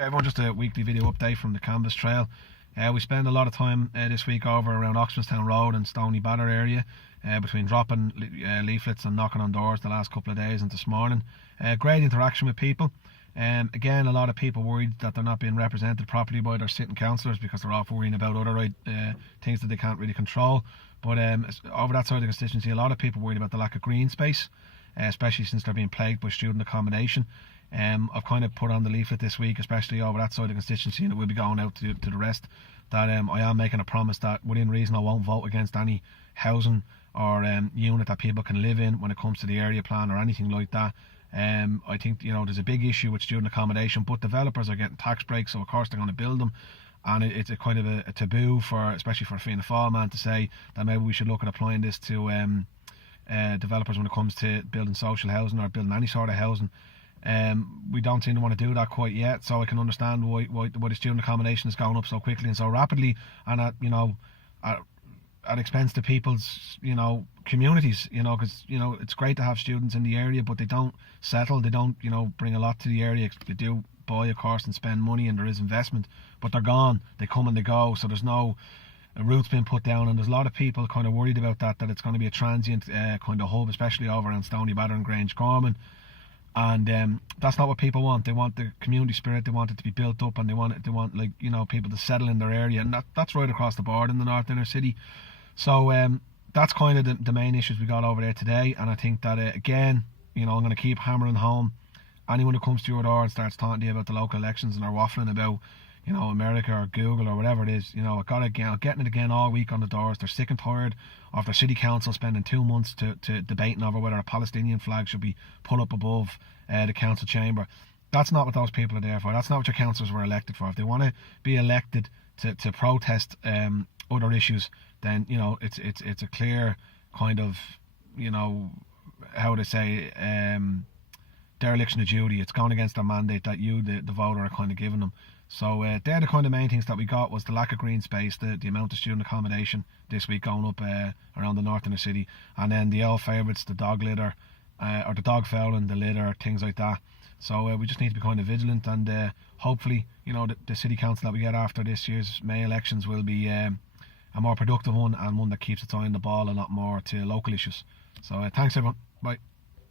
Everyone, just a weekly video update from the Canvas Trail. We spend a lot of time this week over around Oxmanstown Road and Stony Batter area, between dropping leaflets and knocking on doors the last couple of days and this morning. Great interaction with people. Again, a lot of people worried that they're not being represented properly by their sitting councillors because they're off worrying about other things that they can't really control. But over that side of the constituency, a lot of people worried about the lack of green space, especially since they're being plagued by student accommodation. I've kind of put on the leaflet this week, especially over that side of the constituency, and it will be going out to the rest, that I am making a promise that within reason I won't vote against any housing or unit that people can live in when it comes to the area plan or anything like that. I think there's a big issue with student accommodation, but developers are getting tax breaks, so of course they're going to build them, and it's a kind of a taboo for, especially for a Fianna Fáil man, to say that maybe we should look at applying this to developers when it comes to building social housing or building any sort of housing. We don't seem to want to do that quite yet, so I can understand why the student accommodation is going up so quickly and so rapidly, and at expense to people's communities, because it's great to have students in the area, but they don't settle, they don't bring a lot to the area. They do buy, of course, and spend money, and there is investment, but they're gone, they come and they go, so there's no roots being put down, and there's a lot of people kind of worried about that it's going to be a transient kind of hub, especially over around Stony Batter and Grange Corman. And that's not what people want. They want the community spirit, they want it to be built up, and they want people to settle in their area, and that's right across the board in the North Inner City. So that's kind of the main issues we got over there today, and I think that again, I'm going to keep hammering home. Anyone who comes to your door and starts talking to you about the local elections and are waffling about America or Google or whatever it is, getting it again all week on the doors. They're sick and tired of their city council spending 2 months to debating over whether a Palestinian flag should be put up above the council chamber. That's not what those people are there for. That's not what your councillors were elected for. If they want to be elected to protest other issues, then it's a clear kind of how to say dereliction of duty. It's gone against their mandate that you, the voter, are kind of giving them. So they're the kind of main things that we got, was the lack of green space, the amount of student accommodation this week going up around the North Inner City, and then the old favourites, the dog litter, or the dog fouling, the litter, things like that. So we just need to be kind of vigilant, and hopefully the city council that we get after this year's May elections will be a more productive one, and one that keeps its eye on the ball a lot more to local issues. So thanks everyone, bye.